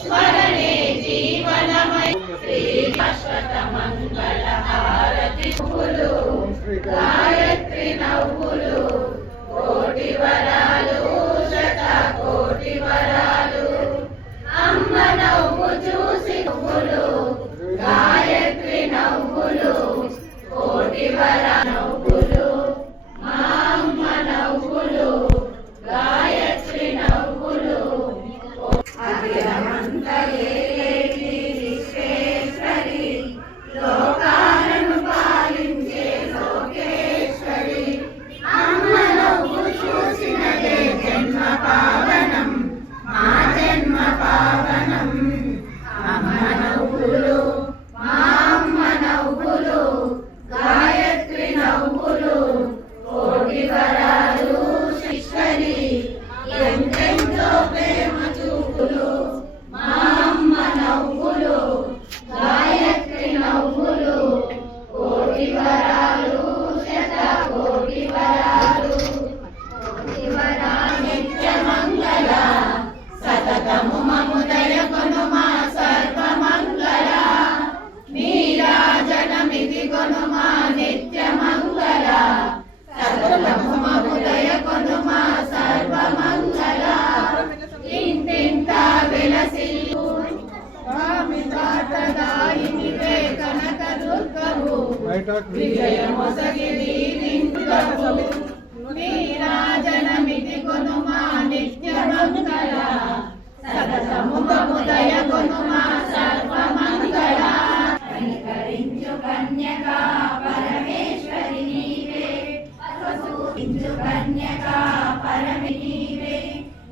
స్మరణే జీవనమై శ్రీ శాశ్వత మంగళ హారతి పులు గాయత్రి నవ్వులు కోటి వరాలు శత కోటి వరాలు అమ్మ నవ్వు చూసి నవ్వులు గాయత్రి నవ్వులు కోటి వరాలు నవ్వులు మా అమ్మ నవ్వులు గాయత్రి నవ్వులు అఖిలమంతలేటి విశ్వేశ్వరి లోకాలను పాలించే లోకేశ్వరి అమ్మ నవ్వు చూసినదే జన్మ పావనం మా జన్మ పావనం అమ్మ నవ్వులు మా అమ్మ నవ్వులు గాయత్రి నవ్వులు కోటి వరాలు ఈశ్వరి ఎంతెంతో ప్రేమ చూపులు మా అమ్మ నవ్వులు గాయత్రి నవ్వులు కోటి వరాలు శత కోటి వరాలు నిత్య మంగళ సతతము మముదయ కొనుమా సర్వమంగళ నీరాజనమిది కొనుమా నిత్య మంగళ సతతము మముదయ కొనుమా సర్వమంగళ ఇంతింత వెలసిల్లు కామితాటదాయినివే కనక దుర్గవు విజయమొసగిరి నిందుగవు నీరాజనమిది కొనుమా నిత్య మంగళ సతతముదయ కొనుమా సర్వమంగళ కనికరించు కన్యకా పరమేశ్వరి నీవే వసూరించు కన్యకా పరమి నీవే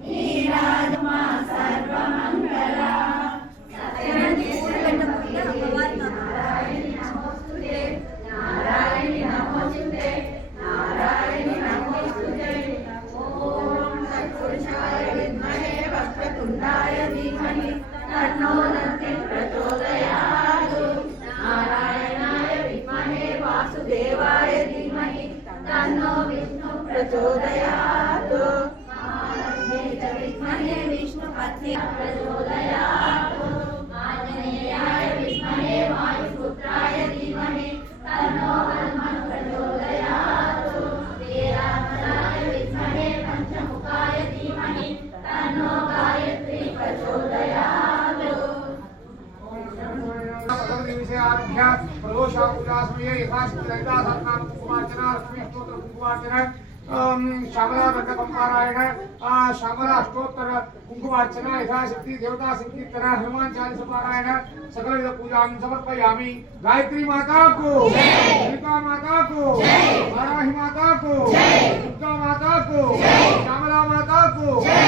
నీరాజమా సర్వమంగళ నారాయణి నమోస్తుతే నారాయణి నమోస్తుతే నారాయణి నమోస్తుతే ఓం సత్పురుషాయ విద్మహే వక్రతుండాయ ధీమహి తన్నో నంది ప్రచోదయాత్ నారాయణాయ విద్మహే వాసుదేవాయ ధీమహి తన్నో విష్ణు ప్రచోదయాత్ విద్మహే విష్ణుపత్ని ప్రచోదయాత్ ఆంజనేయాయ విద్మహే వాయుపుత్రాయ ధీమహి తన్నో హనుమత్ ప్రచోదయాత్ వీరాంబరాయ విద్మహే పంచముఖాయ ధీమహి తన్నో గాయత్రి ప్రచోదయాత్ श्यामला पारायण श्यामला अष्टोत्तर कुंकुमार्चना यथाशक्ति देवता संकीर्तन हनुमान चालीसा पारायण सकल पूजा समर्पयामि। गायत्री माता को, ललिता माता को, वाराही माता को, दुर्गा माता को, श्यामला माता को।